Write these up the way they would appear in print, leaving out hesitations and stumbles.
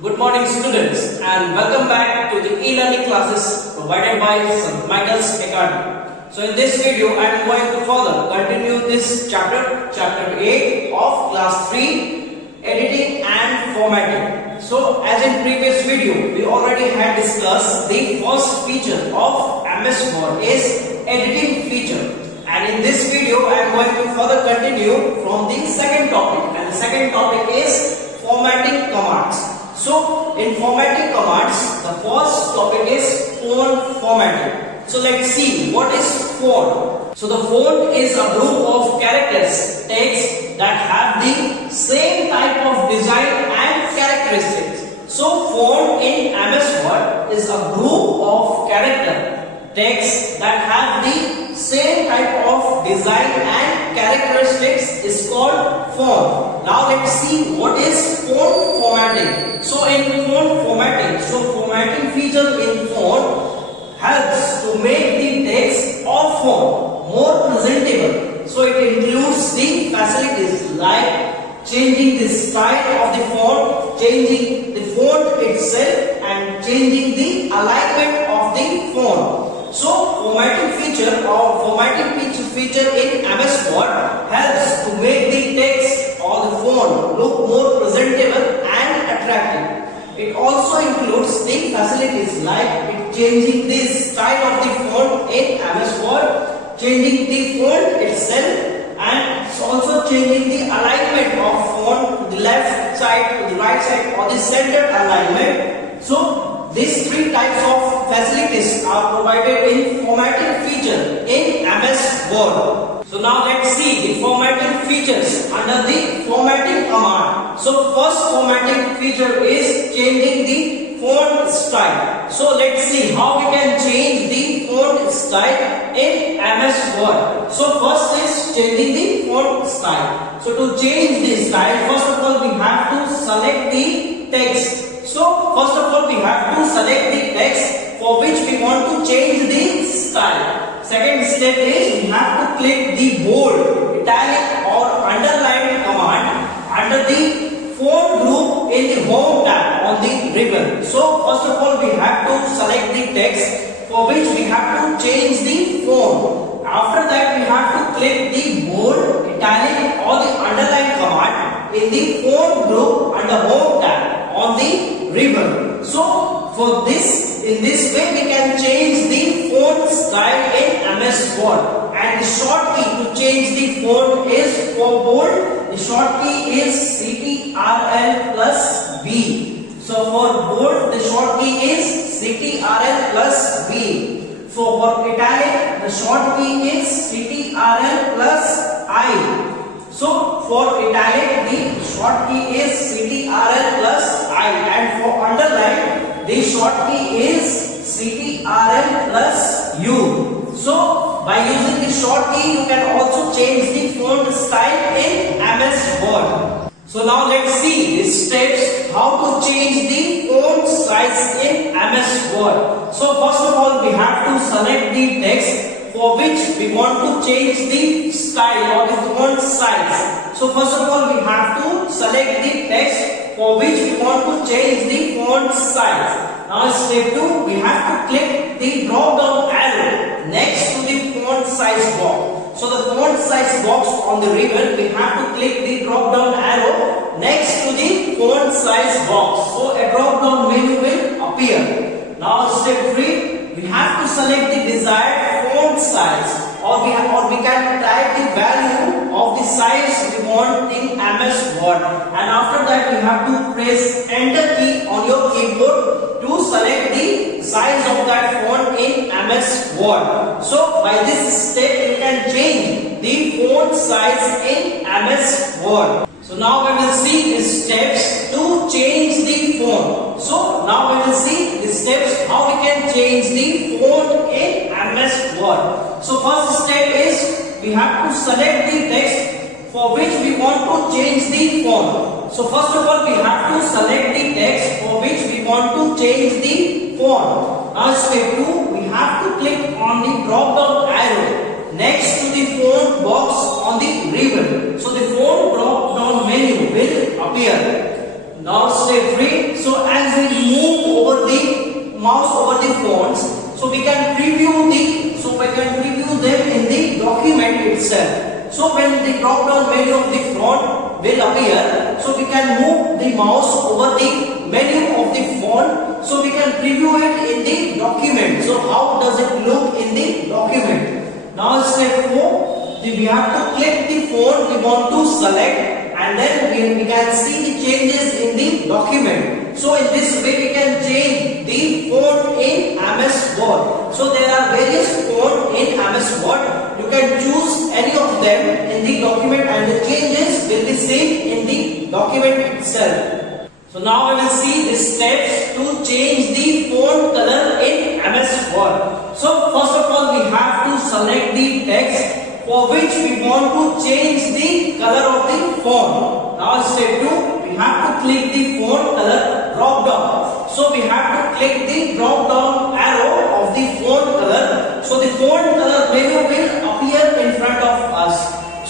Good morning students and welcome back to the e-learning classes provided by St. Michael's Academy. So in this video I am going to further continue this chapter 8 of class 3, editing and formatting. So as in previous video we already had discussed the first feature of MS Word is editing feature. And in this video I am going to further continue from the second topic, and the second topic is formatting commands. So in formatting commands, the first topic is font formatting. So let's see what is font. So the font is a group of characters, text that have the same type of design and characteristics. So font in MS Word is a group of character, text that have the same type of design and characteristics is called font. Now let's see what is font formatting. So in font formatting, formatting feature in font helps to make the text of font more presentable. So it includes the facilities like changing the style of the font, changing the font itself, and changing the alignment of the font. So formatting feature in MS Word helps to make the text or the font look more presentable and attractive. It also includes the facilities like changing the style of the font in MS Word, changing the font itself, and also changing the alignment of font to the left side, to the right side, or the centered alignment. So these three types of facilities are provided in formatting feature in MS Word. So now let's see the formatting features under the formatting command. So first formatting feature is changing the font style. So let's see how we can change the font style in MS Word. So first is changing the font style. So to change the style, first of all we have to select the text. So first of all we have to select the text for which we want to change the style. Second step is we have to click the bold, italic or underline command under the font group in the home tab on the ribbon. So first of all we have to select the text for which we have to change the font. After that we have to click the bold, italic or the underline command in the font group under home tab on the ribbon. So in this way we can change the font style in MS Word. And the short key to change the font is for bold. The short key is CTRL plus V. So for bold the short key is CTRL plus V. So for italic the short key is CTRL plus I. So for italic the short key is CTRL plus I, and for underline the short key is CTRL plus U. So by using the short key you can also change the font style in MS Word. So now let's see the steps how to change the font size in MS Word. So first of all we have to select the text for which we want to change the style or the font size. So first of all we have to select the text for which we want to change the font size. Now step 2, we have to click the drop down arrow next to the font size box. So the font size box on the ribbon, we have to click the drop down arrow next to the font size box. So a drop down menu will appear. Now step 3, we have to select the desired font size, or we can type the value of the size we want in MS Word, and after that we have to press enter key on your keyboard to select the size of that font in MS Word. So by this step you can change the font size in MS Word. So now we will see the steps to change the font. So now we will see the steps how we can change the font in MS Word. So first step is we have to select the text for which we want to change the font. So first of all we have to select the text for which we want to change the font. Now step 2, we have to click on the drop down arrow next to the font box on the ribbon. So the font drop down menu will appear. Now step 3, so mouse over the fonts, so we can preview them in the document itself. So when the drop down menu of the font will appear, so we can move the mouse over the menu of the font, so we can preview it in the document. So how does it look in the document? Now step 4, we have to click the font we want to select, and then we can see the changes in the document. So in this way we can change the font in MS Word. So there are various fonts in MS Word. You can choose any of them in the document and the changes will be seen in the document itself. So now I will see the steps to change the font color in MS Word. So first of all we have to select the text for which we want to change the color of the font. Now step 2, we have to click the font color drop down. So we have to click the drop down arrow of the font color. So the font color menu will appear in front of us.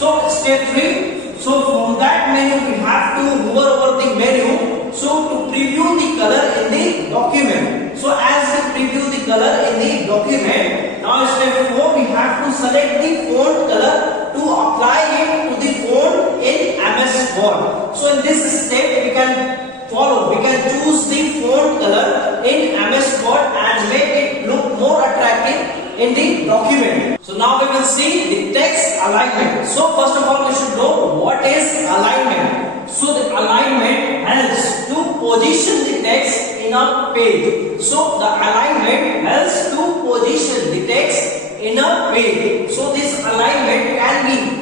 So step 3, so from that menu we have to hover over the menu, so to preview the color in the document. So as we preview the color in the document, now step 4, we have to select the font color to apply it to the font in MS Word. So in this step we can follow, we can choose the font color in MS Word and make it look more attractive in the document. So now we will see the text alignment. So first of all we should know what is alignment. So the alignment helps to position the text in a page. So the alignment helps to position the text in a page. So this alignment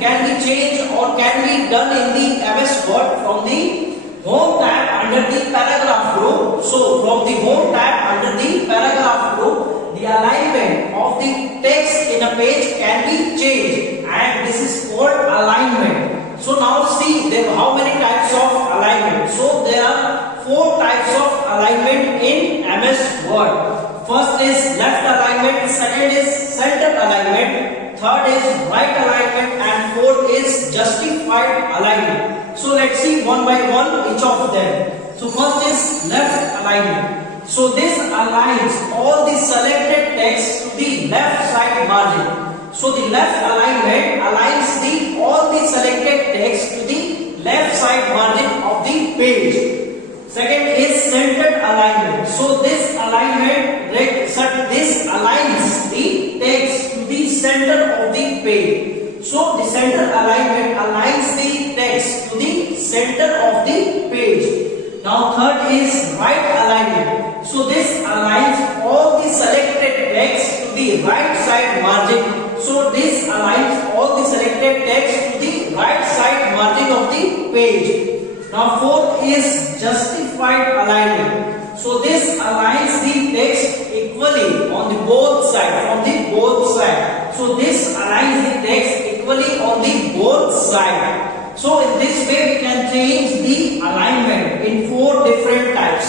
can be changed or can be done in the MS Word from the Home tab under the paragraph group. So from the Home tab under the paragraph group, the alignment of the text in a page can be changed, and this is called alignment. So now see there how many types of alignment. So there are 4 types of alignment in MS Word. First is left alignment, second is center alignment, third is right alignment, and fourth is justified alignment. So let's see one by one each of them. So first is left alignment. So this aligns all the selected text to the left side margin. So the left alignment aligns all the selected text to the left side margin of the page. Second is centered alignment. So this alignment aligns the text to the center of the page. So the center alignment aligns the text to the center of the page. Now third is right alignment. So this aligns all the selected text to the right side margin. So this aligns all the selected text to the right side margin of the page. Now fourth is justified alignment. So this aligns the text equally on the both sides, from the both sides. So this aligns the text equally on the both sides. So in this way we can change the alignment in 4 different types: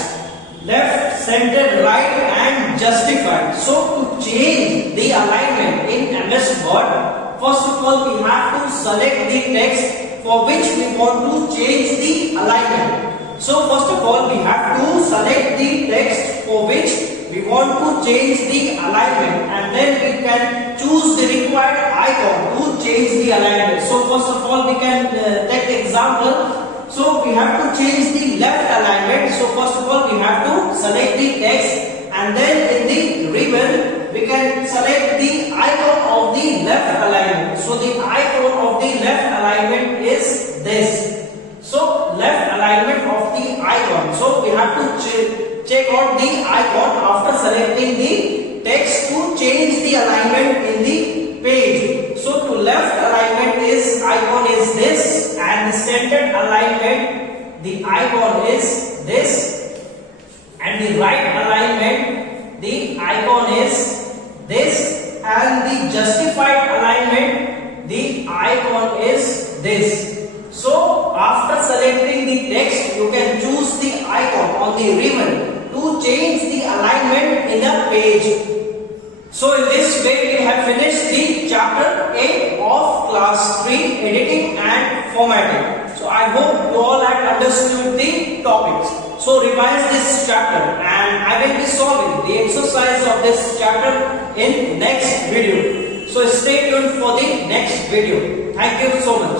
left, centered, right, and justified. So to change the alignment in MS Word, first of all we have to select the text for which we want to change the alignment. So first of all we have to select the text for which we want to change the alignment, and then we can choose the required icon to change the alignment. So first of all we can take example. So we have to change the left alignment. So first of all we have to select the text, and then in the ribbon we can select the icon of the left alignment. So the icon of the left alignment is this. So left alignment of the icon. So we have to check out the icon after selecting the text to change the alignment in the page. So to left alignment is icon is this, and the centered alignment the icon is this, and the right alignment the icon is this, and the justified alignment the icon is this. So after selecting the text you can choose the icon on the ribbon to change the alignment in the page. So in this way we have finished the chapter 8 of class 3, editing and formatting. So I hope you all have understood the topics. So revise this chapter, and I will be solving the exercise this chapter in next video. So stay tuned for the next video. Thank you so much.